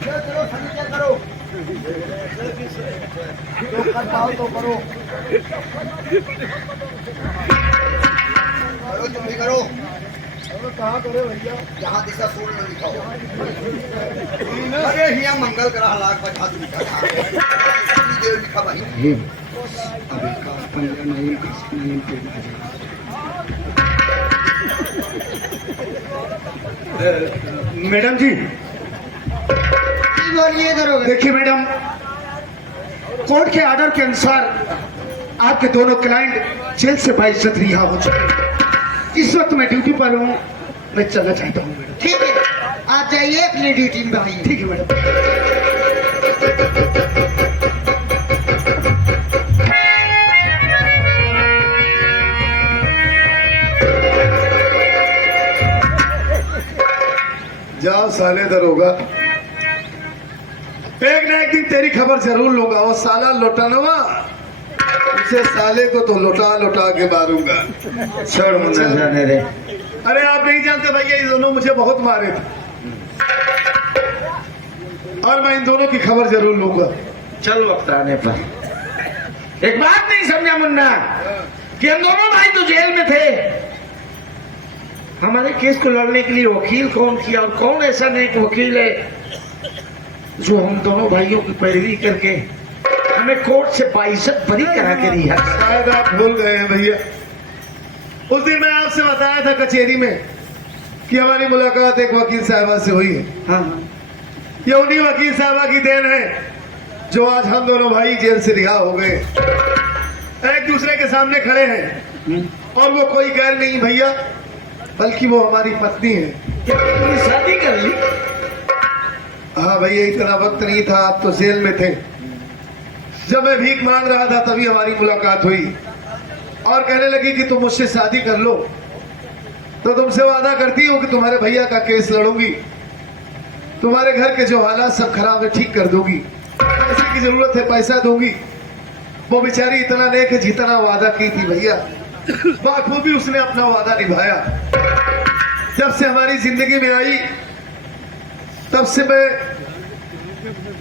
चलो समझे करो, जो कर पाओ तो करो, करो तुम भी करो। कहाँ करे भैया? यहाँ दिशा सूर्य लिखा हो। अरे हिया मंगल ग्रह लाख बचा लिखा देव लिखा भाई। अभी का 15 नहीं मैडम जी बोलिए करोगे। देखिए मैडम, कोर्ट के ऑर्डर के अनुसार आपके दोनों क्लाइंट जेल से 22 रिहा हो चुके हैं। इस वक्त मैं ड्यूटी पर हूँ, मैं चलना चाहता हूँ मैडम। ठीक है, आप जाइए अपनी ड्यूटी में भाई। ठीक है मैडम। जाओ साले दरोगा, एक ना एक दिन तेरी खबर जरूर लूंगा। वो साला लौटानवा, उसे साले को तो लौटा के मारूंगा। छोड़ मुन्ना जाने दे। अरे आप नहीं जानते भैया, ये दोनों मुझे बहुत मारे थे और मैं इन दोनों की खबर जरूर लूंगा। चल वक्त आने पर। एक बात नहीं समझा मुन्ना कि हम दोनों भाई तो जेल में थे, हमारे केस को लड़ने के लिए वकील कौन किया और कौन ऐसा नेक वकील है जो हम दोनों भाइयों की पैरवी करके हमें कोर्ट से 22 बरी करा के रिहा। शायद आप भूल गए हैं भैया, उस दिन मैं आपसे बताया था कचहरी में कि हमारी मुलाकात एक वकील साहबा से हुई है। हाँ, ये उन्हीं वकील साहबा की देन है जो आज हम दोनों भाई जेल से रिहा हो गए, एक दूसरे के सामने खड़े हैं। और वो कोई गैर नहीं भैया, बल्कि वो हमारी पत्नी है। तुमने शादी कर ली? हाँ भैया, इतना वक्त नहीं था, आप तो जेल में थे। जब मैं भीख मांग रहा था तभी हमारी मुलाकात हुई और कहने लगी कि तुम मुझसे शादी कर लो तो तुमसे वादा करती हूँ कि तुम्हारे भैया का केस लड़ूंगी, तुम्हारे घर के जो हालात सब खराब है ठीक कर दूंगी, पैसे की जरूरत है पैसा दूंगी। वो बेचारी इतना नेक है, जितना वादा की थी भैया बाखूबी उसने अपना वादा निभाया। जब से हमारी जिंदगी में आई तब से मैं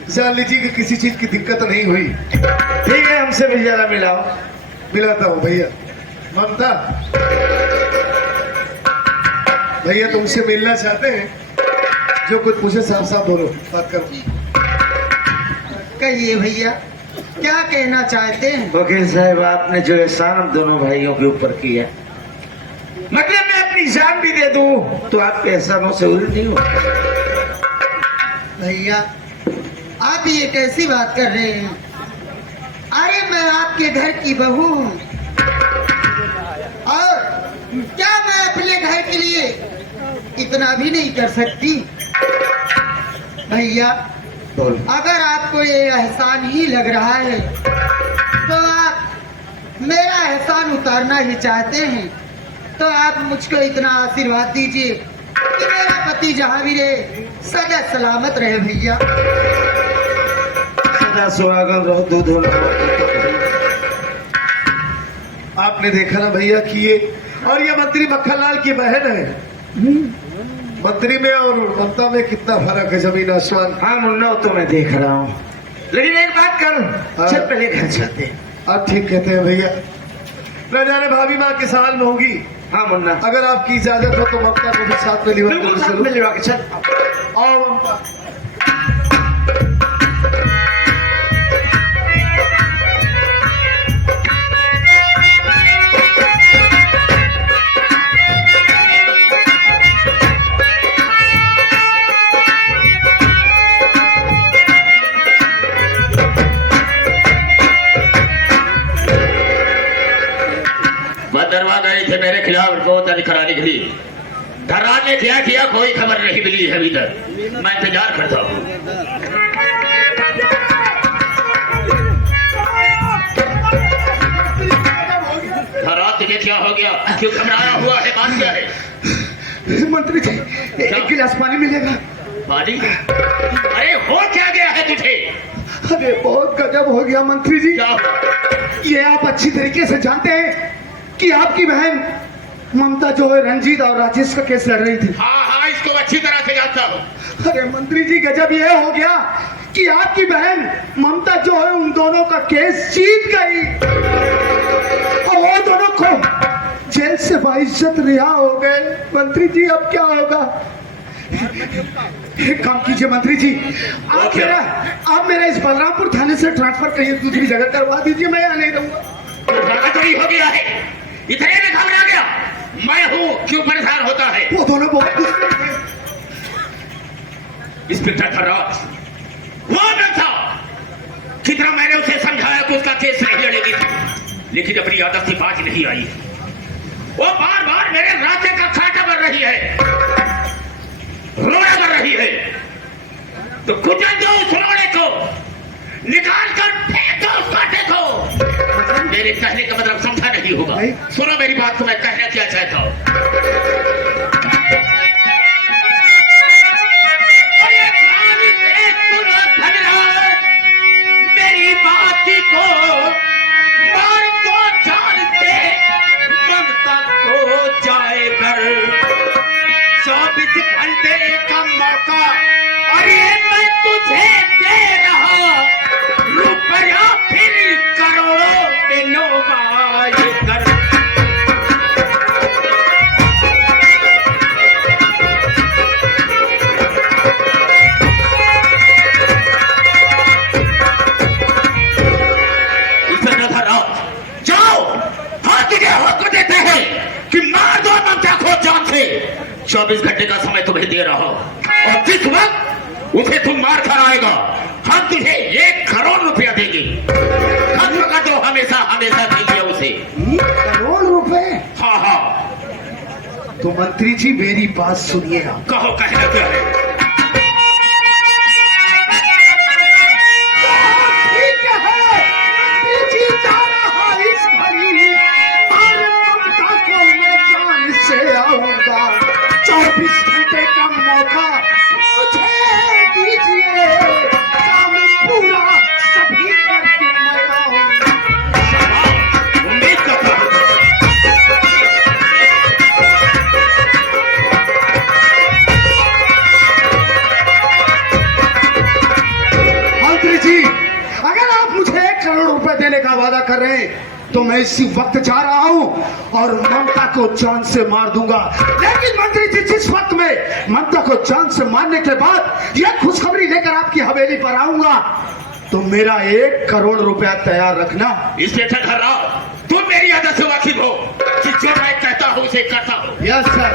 जान लीजिए कि किसी चीज की दिक्कत नहीं हुई। ठीक है, हमसे भी जरा मिलाओ। मिलाता हूँ भैया। ममता भैया तुमसे मिलना चाहते हैं, जो कुछ पूछे साफ साफ बोलो, बात करो। कहिए भैया, क्या कहना चाहते हैं? वकील साहब, आपने जो एहसान हम दोनों भाइयों के ऊपर किया, मतलब मैं अपनी जान भी दे दूं तो आपके एहसानों से उल्टी नहीं हो। भैया आप ये कैसी बात कर रहे हैं? अरे मैं आपके घर की बहू हूँ और क्या मैं अपने घर के लिए इतना भी नहीं कर सकती? भैया अगर आपको ये एहसान ही लग रहा है तो आप मेरा एहसान उतारना ही चाहते हैं तो आप मुझको इतना आशीर्वाद दीजिए कि मेरा पति जहाँ भी रहे सदा सलामत रहे। भैया सदा सुहागन रहो, दूध हो। आपने देखा ना भैया कि ये और ये मंत्री मक्खनलाल की बहन है। मंत्री में और ममता में कितना फर्क है, जमीन आसमान। हाँ मुन्ना, तो मैं देख रहा हूँ, लेकिन एक बात करूँ, चल पहले घर चलते हैं। आप ठीक कहते हैं भैया, न जाने भाभी माँ किस हाल में होगी। हाँ मुन्ना, अगर आपकी इजाजत हो तो ममता को भी साथ में लिवा के चल। आओ ममता। दरवा गए थे मेरे खिलाफ रिपोर्ट दर्ज कराने के लिए। धर्राज ने क्या किया कोई खबर नहीं मिली है अभी तक। मैं इंतजार करता हूँ। धर्राज तुझे क्या हो गया, क्यों घबराया हुआ है, बात क्या है? मंत्री जी एक गिलास पानी मिलेगा? पानी? अरे हो क्या गया है तुझे? अरे बहुत गजब हो गया मंत्री जी। क्या? ये आप अच्छी तरीके से जानते हैं कि आपकी बहन ममता जो है रंजीत और राजेश का केस लड़ रही थी। हाँ हाँ, इसको अच्छी तरह से जानता हूँ। अरे मंत्री जी गजब ये हो गया कि आपकी बहन ममता जो है उन दोनों का केस जीत गई और वो दोनों को जेल से बाइज्जत रिहा हो गए। मंत्री जी अब क्या होगा? एक काम कीजिए मंत्री जी, आप मेरा इस बलरामपुर थाने से ट्रांसफर करिए, दूसरी जगह करवा दीजिए, मैं यहाँ नहीं रहूंगा। चोरी हो गया है, इतने में घबरा गया। मैं हूँ, क्यों परेशान होता है? वो दोनों बहुत गुस्से में हैं। इंस्पेक्टर खर्राज, वो न था कितना मैंने उसे समझाया कि उसका केस नहीं लड़ेगी, लेकिन अपनी आदत से बाज नहीं आई। वो बार बार मेरे रास्ते का खाटा कर रही है, रोड़ा कर रही है। तो कुचल दो उस रोड़े को, निकाल कर फेंक दो उस कांटे को। मेरे कहने का मतलब समझा नहीं होगा। सुनो मेरी बात को, मैं कहना क्या चाहता हूँ। मेरी बात को मार दो जानते, ममता को जाए कर 24 घंटे का मौका। अरे मैं तुझे दे रहा रुपया, फिर करोड़ों में नौबाई कर। जाओ, हाँ तुझे हुक्म देते हैं कि मार दो ममता को जान से। 24 घंटे का समय तुम्हें दे रहा हूं, और जिस वक्त उसे तुम मार कर आएगा, हम तुझे 1 करोड़ रुपया देंगे। खत्म कर दो, हमेशा हमेशा दीजिए उसे। 1 करोड़ रुपए? हाँ हाँ। तो मंत्री जी मेरी बात सुनिए आप। कहो, कहना क्या है? आऊंगा, 24 घंटे का मौका मुझे दीजिए, काम पूरा सभी करके मैं आऊंगा। उम्मीद करता हूं। मंत्री जी, अगर आप मुझे 1 करोड़ रुपए देने का वादा कर रहे हैं तो मैं इसी वक्त जा रहा हूं और ममता को जान से मार दूंगा। लेकिन मंत्री जी, जिस वक्त में ममता को जान से मारने के बाद यह खुशखबरी लेकर आपकी हवेली पर आऊंगा तो मेरा 1 करोड़ रुपया तैयार रखना। इंस्पेक्टर खर्राव, तुम मेरी आदत से वाकिफ हो कि जो मैं कहता हूं उसे करता हूं। Yes sir.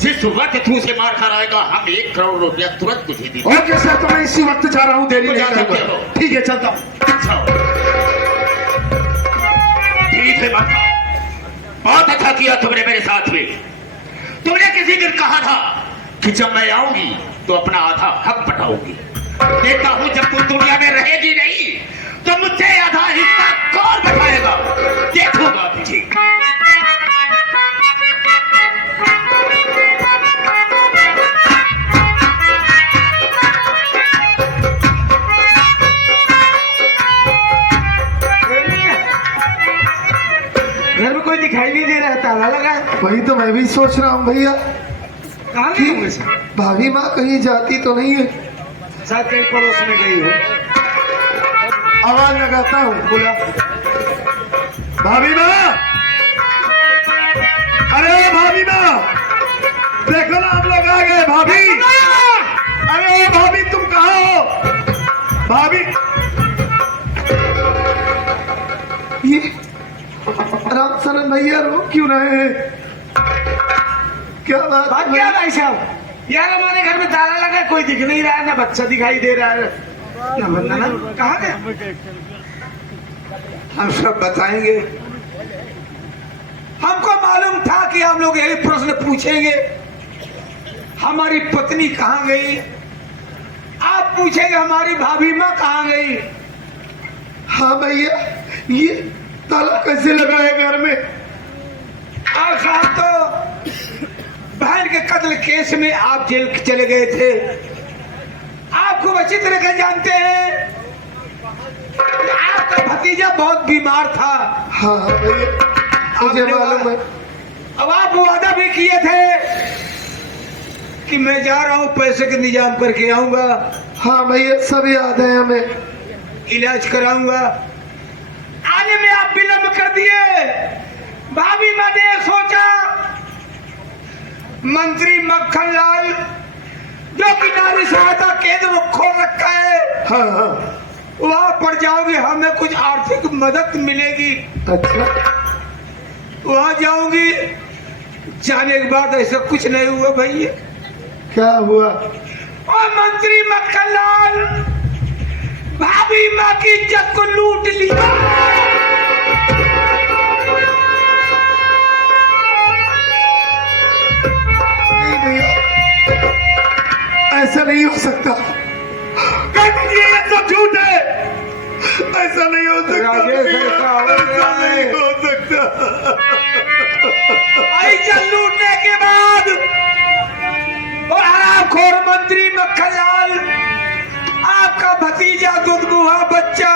जिस वक्त तू उसे मार कर आएगा, हम 1 करोड़ रुपया तुरंत तुझे देंगे। ओके सर, तो मैं इसी वक्त जा रहा हूं, देरी नहीं करूंगा। ठीक है, चलता हूं। ठीक है माता, बहुत अच्छा किया तुमने मेरे साथ में। तुमने किसी दिन कहा था कि जब मैं आऊंगी तो अपना आधा हक बटाऊंगी। देखता हूं जब तुम दुनिया में रहेगी नहीं तो मुझसे आधा हिस्सा कौन बटाएगा, देखूंगा तुझे। घर में कोई दिखाई नहीं दे रहा है, ताला लगा है। वही तो मैं भी सोच रहा हूँ भैया, कहाँ गए होंगे सर? भाभी माँ कहीं जाती तो नहीं है? शायद कहीं पड़ोस में गई हो। आवाज लगाता हूँ, बोला भाभी माँ, अरे भाभी माँ, देखो ना आप लोग आ गए। भाभी, अरे भाभी तुम कहाँ हो? भाभी, ये राम शरण भैया रो क्यों रहे हैं? क्या बात बात क्या है भाई साहब? यार हमारे घर में ताला लगा, कोई दिख नहीं रहा है, ना बच्चा दिखाई दे रहा है, ना बंदा, ना कहाँ गया? हम सब बताएंगे। हमको मालूम था कि हम लोग यही प्रश्न पूछेंगे, हमारी पत्नी कहाँ गई? आप पूछेंगे हमारी भाभी माँ कहाँ गई? हाँ भैया, ये ताला कैसे लगा है घर में? और साहब तो बहन के कत्ल केस में आप जेल चले गए थे, आपको अच्छी तरह से जानते हैं। आपका भतीजा बहुत बीमार था। हाँ भैया, मुझे मालूम है। अब आप वादा भी किए थे कि मैं जा रहा हूँ पैसे के इंतजाम करके आऊंगा, हाँ भैया सब याद है हमें। इलाज कराऊंगा। आने में आप विलम्ब कर दिए। भाभी मैंने सोचा मंत्री मक्खन लाल जो कि नारी सहायता केंद्र खोल रखा है, हाँ हाँ वहां पर जाओगे, हमें कुछ आर्थिक मदद मिलेगी। अच्छा वहां जाऊंगी। जाने के बाद ऐसा कुछ नहीं हुआ भैया। क्या हुआ? और मंत्री मक्खन लाल भाभी माँ की इज्जत को लूट लिया। नहीं भैया ऐसा नहीं हो सकता। कह दीजिए ये सब झूठ है। ऐसा नहीं हो सकता राजेश, भैया, ऐसा नहीं हो सकता। इज्जत लूटने के बाद और हरामखोर मंत्री मक्खन लाल आपका भतीजा दुधमुहा बच्चा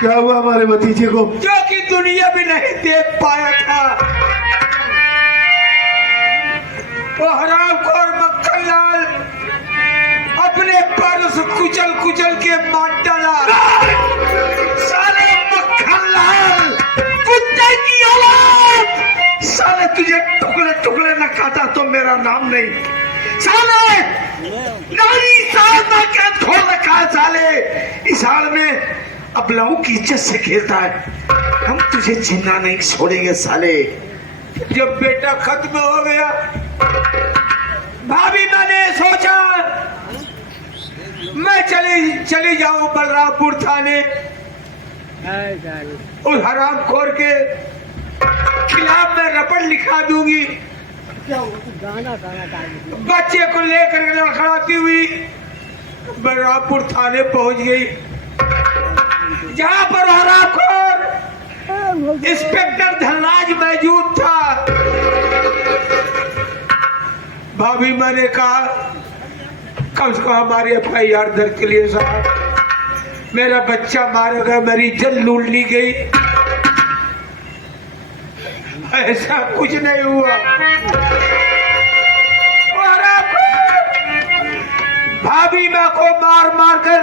क्या हुआ हमारे भतीजे को? जो कि दुनिया भी नहीं देख पाया था, वो हरामखोर मक्खन लाल अपने पर से कुचल कुचल के मार डाला। साले मक्खन लाल कुत्ते की औलाद, साले तुझे टुकड़े टुकड़े न काटा तो मेरा नाम नहीं। साले नारी साहब क्या खोल रखा है। साले इस हाल में अब लहू की इज्जत से खेलता है। हम तुझे जिंदा नहीं छोड़ेंगे साले। जब बेटा खत्म हो गया, भाभी मैंने सोचा मैं चली जाऊं बलरामपुर थाने, उस हरामखोर के खिलाफ मैं रपट लिखा दूंगी। बच्चे को लेकर लड़खड़ाती हुई बलरामपुर थाने पहुंच गई, जहां पर हरामखोर इंस्पेक्टर धनराज मौजूद था। भाभी मैंने कहा कम से कम हमारी FIR दर्ज के लिए साहब, मेरा बच्चा मारा गया, मेरी इज्जत लूट ली गई। ऐसा कुछ नहीं हुआ। और भाभी माँ को मार मार कर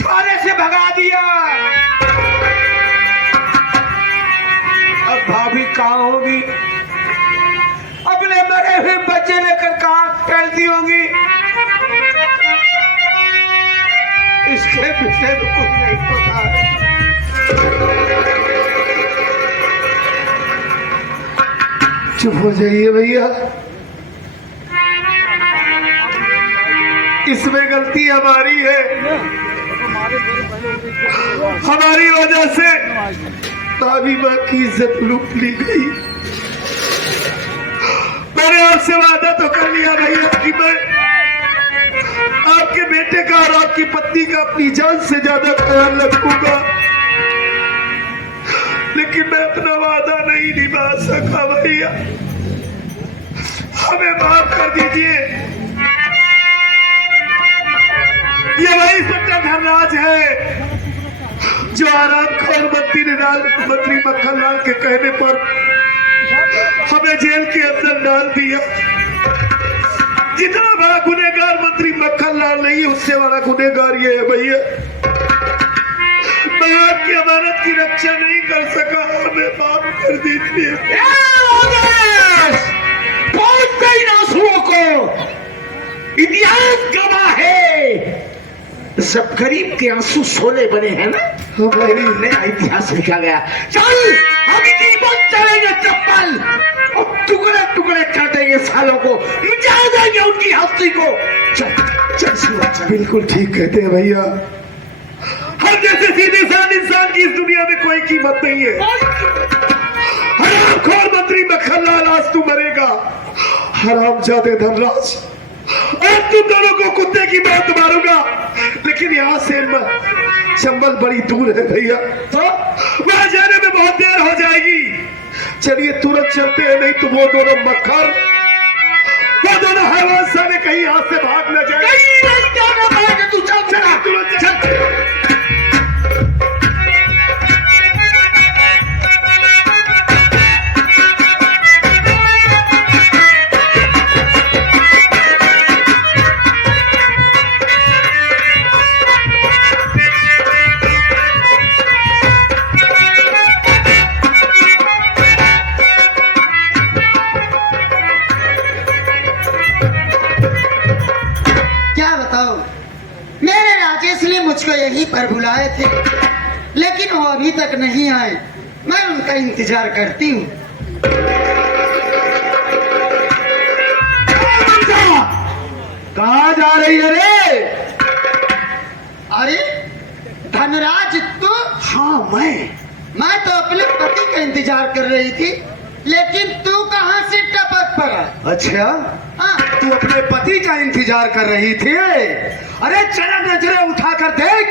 थाने से भगा दिया। अब भाभी कहाँ होगी? अपने मरे हुए बच्चे लेकर कहाँ टहलती होगी? इसके विषय में कुछ नहीं पता। चुप हो जाइए भैया, इसमें गलती हमारी है। हमारी वजह से भाभी माँ की इज्जत लूट ली गई। मैंने आपसे वादा तो कर लिया भैया कि मैं आपके बेटे का और आपकी पत्नी का अपनी जान से ज्यादा ख्याल रखूंगा, लेकिन मैं अपना वादा नहीं निभा सका भैया। हमें माफ कर दीजिए। ये वही सच्चा धनराज है जो आरामखोर मंत्री मक्खन लाल के कहने पर हमें जेल के अंदर डाल दिया। जितना बड़ा गुनहगार मंत्री मक्खन लाल नहीं है, उससे बड़ा गुनहगार ये है भैया। मैं आपकी अमानत की रक्षा नहीं कर सका, हमें माफ कर दीजिए। बहुत कई आंसुओं को इतिहास गवाह है। सब गरीब के आंसू सोने बने हैं ना, हमारी नया इतिहास लिखा गया। चल हम जीवन चलेंगे चप्पल और टुकड़े टुकड़े काटेंगे सालों को, मिटा देंगे उनकी हस्ती को। चल चल शिवा चल। बिल्कुल ठीक कहते हैं भैया। हम जैसे सीधे साधे इंसान की इस दुनिया में कोई कीमत नहीं है। हरामखोर मंत्री मक्खन लाल आज तू मरेगा, हरामजादे धनराज, और तुम दोनों को कुत्ते की मौत मारूंगा। लेकिन यहाँ से चंबल बड़ी दूर है भैया, तो वहां जाने में बहुत देर हो जाएगी। चलिए तुरंत चलते हैं, नहीं तो वो दोनों मक्खन, वो दोनों हैवान साले कहीं यहाँ से भाग न जाए। नहीं जाना पड़ेगा, तू चल चला तुरंत चल। आज इसलिए मुझको यहीं पर बुलाए थे, लेकिन वो अभी तक नहीं आए। मैं उनका इंतजार करती हूँ। कहाँ जा रही है रे? अरे धनराज, तू? हाँ मैं तो अपने पति का इंतजार कर रही थी, लेकिन तू कहाँ से टपक पड़ा? अच्छा, हाँ, तू अपने पति का इंतजार कर रही थी? अरे चला नजरें उठा कर देख,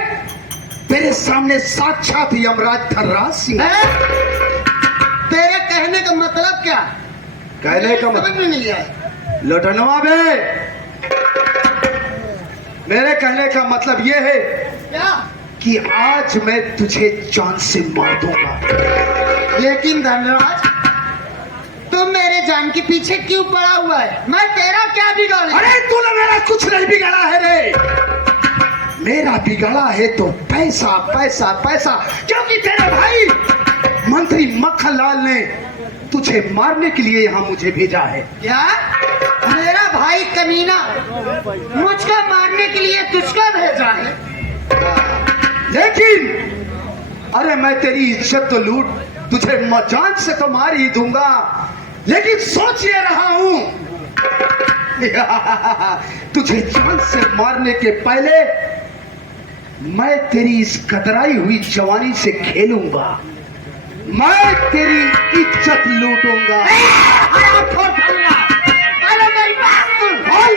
तेरे सामने साक्षात यमराज धनराज सिंह। है? तेरे कहने का मतलब क्या? कहने का समझ में नहीं आया। लटनवा बे, मेरे कहने का मतलब ये है क्या? कि आज मैं तुझे जान से मार दूंगा। लेकिन धनराज, तुम मेरे जान के पीछे क्यों पड़ा हुआ है? मैं तेरा क्या बिगाड़ा? अरे तूने मेरा कुछ नहीं बिगाड़ा है रे। मेरा बिगाड़ा है तो पैसा पैसा पैसा, क्योंकि तेरे भाई मंत्री मक्खनलाल ने तुझे मारने के लिए यहाँ मुझे भेजा है। क्या? मेरा भाई कमीना मुझको मारने के लिए तुझको भेजा है? लेकिन अरे मैं तेरी इज्जत तो लूट, तुझे जान से तो मार ही दूंगा, लेकिन सोच ये रहा हूं तुझे जान से मारने के पहले मैं तेरी इस कतराई हुई जवानी से खेलूंगा, मैं तेरी इज्जत लूटूंगा। अरे मेरी बात सुन भाई,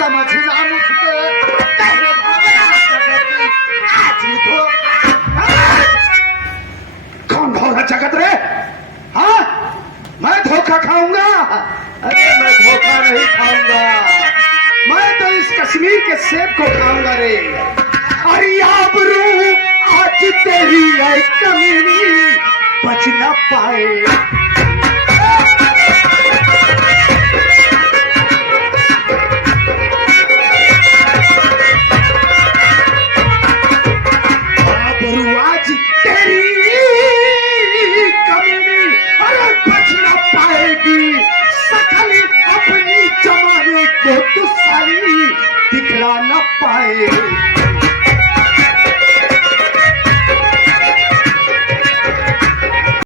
समझना मुझको, तेरे भावना जगत आज कौन धोखा जगत रे? हाँ, मैं धोखा खाऊंगा? अरे मैं धोखा नहीं खाऊंगा, मैं तो इस कश्मीर के सेब को खाऊंगा रे। अरे आबरू आज तेरी है कमीनी, बच न पाए।